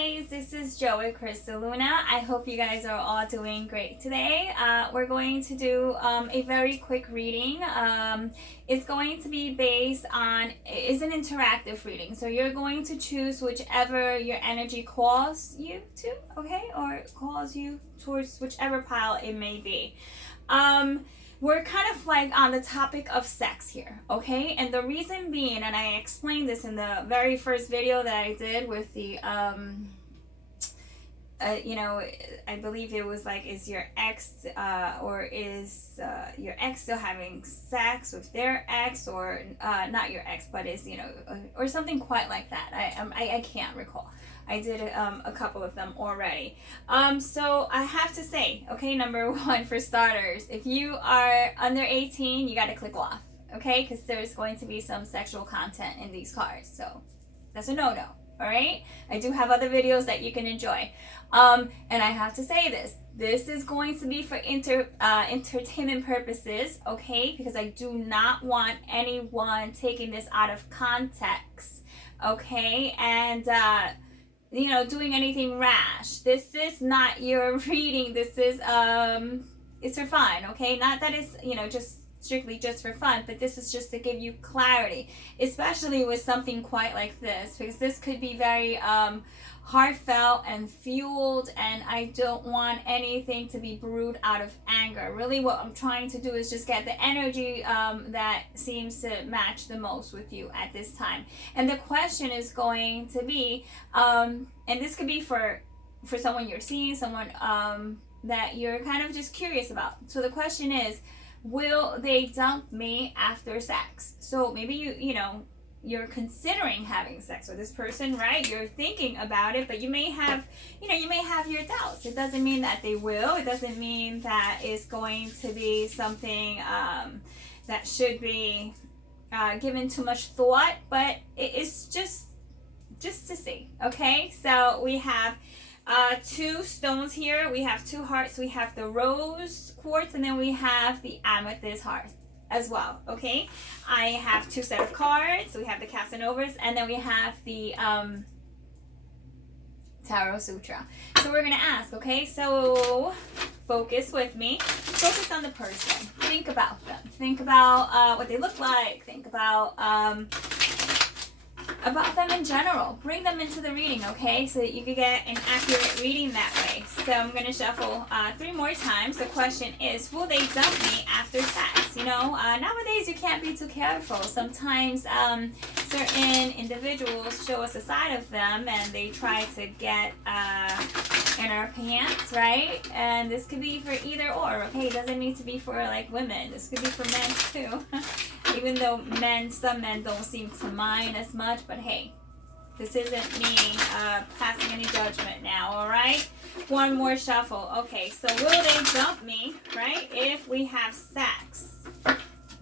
guys, this is Joey Crystal Luna. I hope you guys are all doing great today. We're going to do a very quick reading. It's going to be based on, it's an interactive reading. So you're going to choose whichever your energy calls you to, okay? Or calls you towards whichever pile it may be. We're kind of like on the topic of sex here, okay? And the reason being, and I explained this in the very first video that I did with the, I believe it was like, is your ex, or is your ex still having sex with their ex, or not your ex, but is, or something quite like that. I can't recall. I did a couple of them already. So I have to say, okay, number one, for starters, if you are under 18, you got to click off, okay? Because there's going to be some sexual content in these cards. So that's a no-no, all right? I do have other videos that you can enjoy. And I have to say this. This is going to be for entertainment purposes, okay? Because I do not want anyone taking this out of context, okay? And, doing anything rash. This is not your reading. This is, it's for fun, okay? Not that it's, just strictly just for fun, but this is just to give you clarity, especially with something quite like this, because this could be very, heartfelt and fueled, and I don't want anything to be brewed out of anger. Really what I'm trying to do is just get the energy that seems to match the most with you at this time. And the question is going to be, and this could be for someone you're seeing, someone that you're kind of just curious about. So the question is, will they dump me after sex? So maybe you're considering having sex with this person, right? You're thinking about it, but you may have your doubts. It doesn't mean that they will. It doesn't mean that it's going to be something that should be given too much thought, but it's just to see, okay? So we have two stones here. We have two hearts. We have the rose quartz, and then we have the amethyst heart as well, okay? I have two set of cards. We have the Casanovas, and then we have the Tarot Sutra. So we're gonna ask, okay? So focus with me. Focus on the person. Think about them. Think about what they look like. Think about them in general. Bring them into the reading, okay? So that you can get an accurate reading that way. So I'm going to shuffle 3 more times. The question is, will they dump me after sex? Nowadays you can't be too careful. Sometimes certain individuals show us a side of them and they try to get in our pants, right? And this could be for either or, okay? It doesn't need to be for like women. This could be for men too. Even though some men don't seem to mind as much, but hey, this isn't me passing any judgment now, all right? One more shuffle. Okay, so will they dump me, right, if we have sex?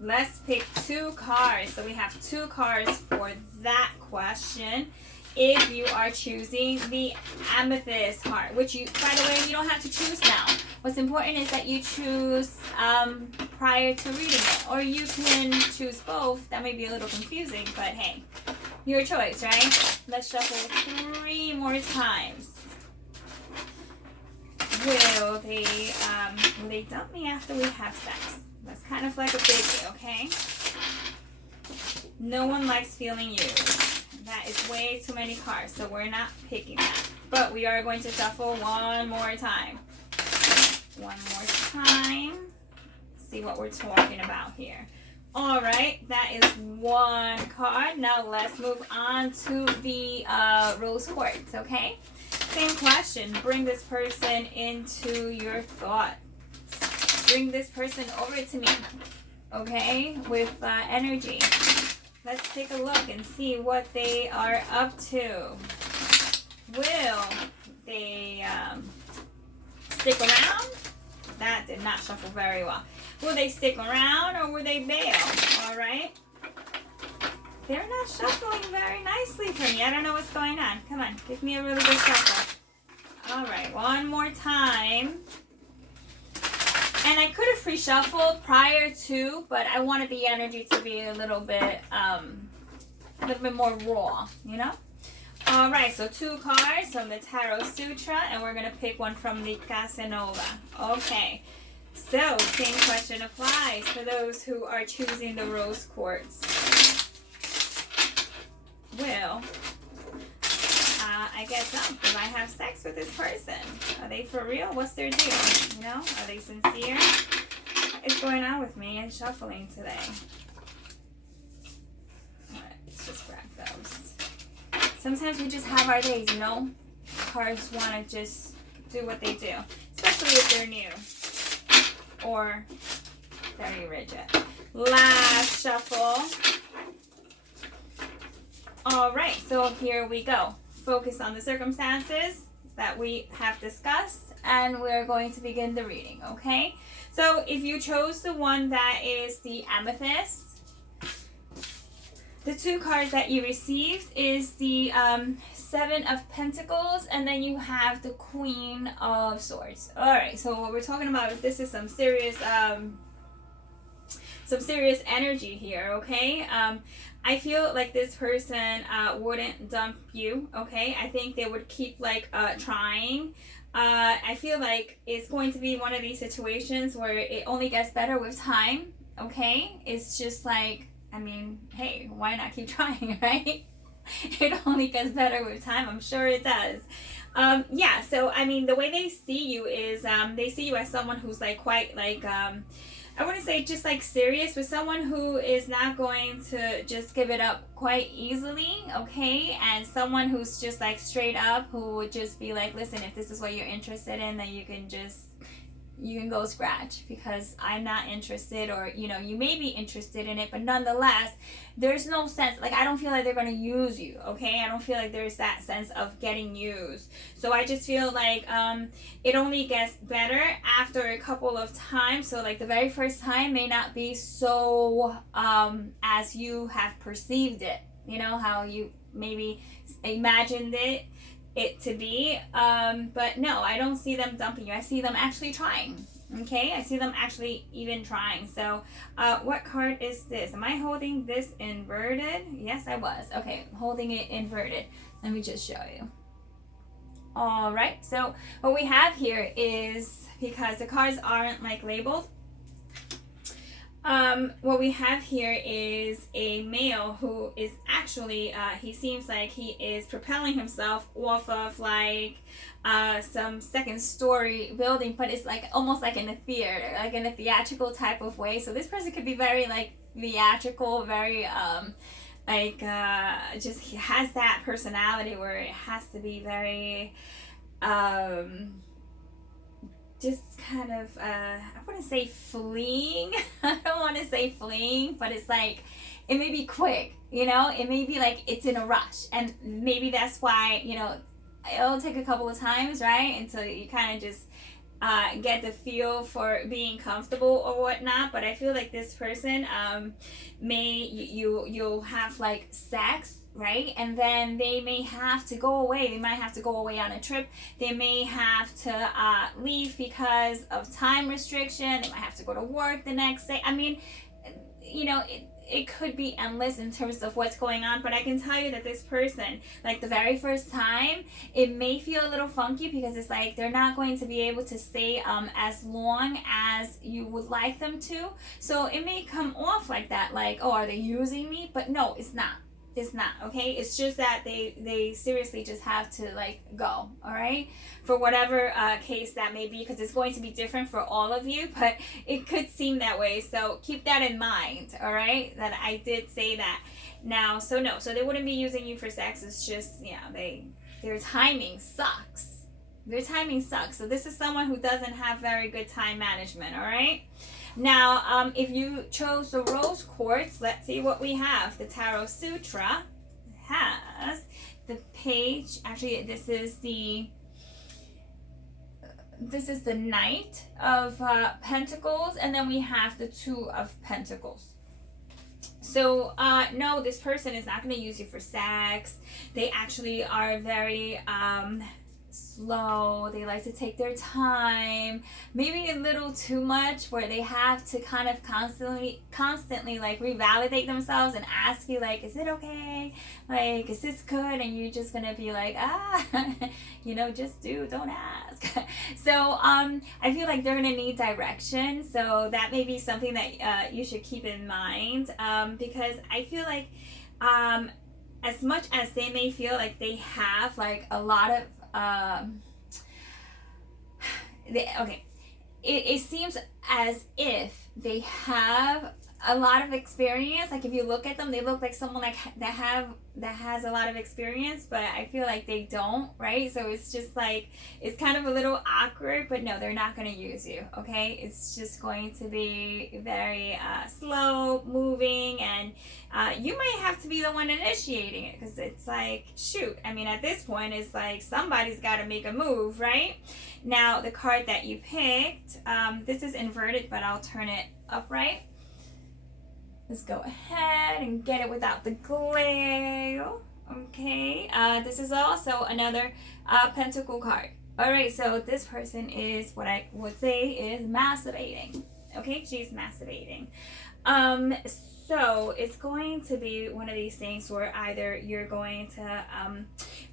Let's pick 2 cards. So we have 2 cards for that question. If you are choosing the amethyst heart, which you, by the way, you don't have to choose now. What's important is that you choose prior to reading it, or you can choose both. That may be a little confusing, but hey, your choice, right? Let's shuffle 3 more times. Will they dump me after we have sex? That's kind of like a biggie, okay? No one likes feeling used. That is way too many cards, so we're not picking that. But we are going to shuffle one more time. One more time. See what we're talking about here. All right, that is 1 card. Now let's move on to the rose quartz, okay? Same question. Bring this person into your thoughts. Bring this person over to me, okay, with energy. Let's take a look and see what they are up to. Will they stick around? That did not shuffle very well. Will they stick around or will they bail? All right. They're not shuffling very nicely for me. I don't know what's going on. Come on, give me a really good shuffle. All right, one more time. And I could have pre-shuffled prior to, but I wanted the energy to be a little bit more raw, All right, so 2 cards from the Tarot Sutra, and we're going to pick one from the Casanova. Okay, so same question applies for those who are choosing the rose quartz. Will I get dumped if I have sex with this person? Are they for real? What's their deal? You know, are they sincere? What's going on with me and shuffling today? All right, let's just grab those. Sometimes we just have our days, you know? Cards want to just do what they do, especially if they're new or very rigid. Last shuffle. All right, so here we go. Focus on the circumstances that we have discussed, and we're going to begin the reading, okay? So if you chose the one that is the amethyst, the 2 cards that you received is the 7 of Pentacles, and then you have the Queen of Swords. All right, so what we're talking about is this is some serious energy here, okay? I feel like this person wouldn't dump you, okay? I think they would keep like trying. I feel like it's going to be one of these situations where it only gets better with time, okay? It's just like, I mean, hey, why not keep trying, right? It only gets better with time. I'm sure it does. Yeah, so, I mean, the way they see you is they see you as someone who's like quite like, I wouldn't say just like serious, but someone who is not going to just give it up quite easily, okay? And someone who's just like straight up, who would just be like, listen, if this is what you're interested in, then you can go scratch, because I'm not interested, or you know, you may be interested in it, but nonetheless there's no sense, like I don't feel like they're going to use you, okay? I don't feel like there's that sense of getting used. So I just feel like it only gets better after a couple of times. So like the very first time may not be so as you have perceived it, you know, how you maybe imagined it to be, but no, I don't see them dumping you. I see them actually trying, okay? I see them actually even trying. So what card is this? Am I holding this inverted? Yes, I was. Okay, I'm holding it inverted. Let me just show you. All right, so what we have here is, because the cards aren't like labeled, what we have here is a male who is actually, he seems like he is propelling himself off of like some second story building, but it's like almost like in a theater, like in a theatrical type of way. So this person could be very like theatrical, very just he has that personality where it has to be very just kind of I wouldn't say fleeing. I don't want to say fleeing, but it's like it may be quick, you know, it may be like it's in a rush, and maybe that's why, you know, it'll take a couple of times, right, until you kind of just get the feel for being comfortable or whatnot. But I feel like this person you'll have like sex, right? And then they may have to go away. They might have to go away on a trip. They may have to leave because of time restriction. They might have to go to work the next day. I mean, you know, it could be endless in terms of what's going on, but I can tell you that this person, like the very first time, it may feel a little funky, because it's like they're not going to be able to stay as long as you would like them to. So it may come off like that, like, oh, are they using me? But no, it's not. It's not, okay? It's just that they seriously just have to like go, all right? For whatever case that may be, because it's going to be different for all of you, but it could seem that way. So keep that in mind, all right? That I did say that. Now, so no, so they wouldn't be using you for sex. It's just, yeah, their timing sucks. Their timing sucks. So this is someone who doesn't have very good time management, all right? Now, if you chose the rose quartz, let's see what we have. The Tarot Sutra has the page. Actually, this is the Knight of Pentacles, and then we have the Two of Pentacles. So, no, this person is not going to use you for sex. They actually are very slow. They like to take their time, maybe a little too much, where they have to kind of constantly like revalidate themselves and ask you like, is it okay? Like, is this good? And you're just gonna be like, just do, don't ask. So I feel like they're gonna need direction. So that may be something that you should keep in mind, because I feel like as much as they may feel like they have like a lot of it seems as if they have a lot of experience. Like if you look at them, they look like someone like that has a lot of experience, but I feel like they don't, right? So it's just like, it's kind of a little awkward, but no, they're not going to use you, okay? It's just going to be very slow moving, and you might have to be the one initiating it, because it's like, shoot, I mean, at this point, it's like somebody's got to make a move, right? Now, the card that you picked, this is inverted, but I'll turn it upright. Let's go ahead and get it without the glare. Okay. This is also another pentacle card. All right. So this person is, what I would say is, masturbating. Okay. She's masturbating. So it's going to be one of these things where either you're going to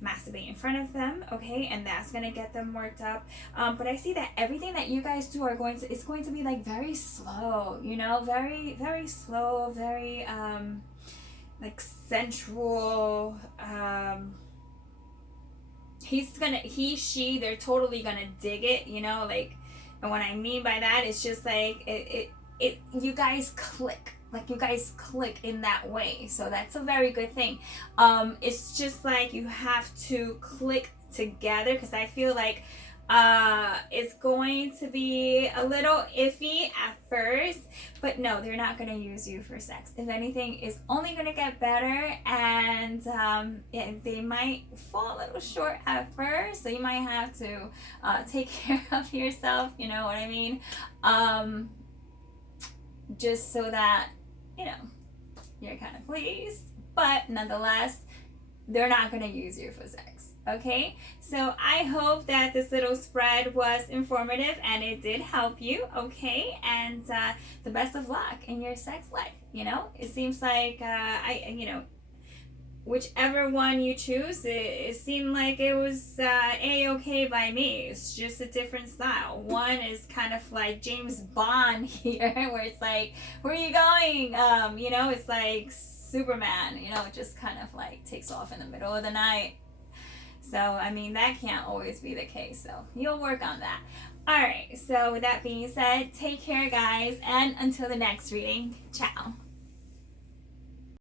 masturbate in front of them, okay, and that's going to get them worked up. But I see that everything that you guys do it's going to be like very slow, very, very slow, very like sensual. They're totally going to dig it, like, and what I mean by that is just like you guys click. Like you guys click in that way, so that's a very good thing. It's just like you have to click together, because I feel like it's going to be a little iffy at first, but no, they're not going to use you for sex. If anything, it's only going to get better, and they might fall a little short at first, so you might have to take care of yourself, you know what I mean? Just so that you're kind of pleased, but nonetheless, they're not going to use you for sex. Okay, so I hope that this little spread was informative and it did help you. Okay, and the best of luck in your sex life. It seems like whichever one you choose, it seemed like it was a-okay by me. It's just a different style. One is kind of like James Bond here, where it's like, where are you going? It's like Superman, it just kind of like takes off in the middle of the night. So, I mean, that can't always be the case. So, you'll work on that. All right. So, with that being said, take care, guys. And until the next reading, ciao.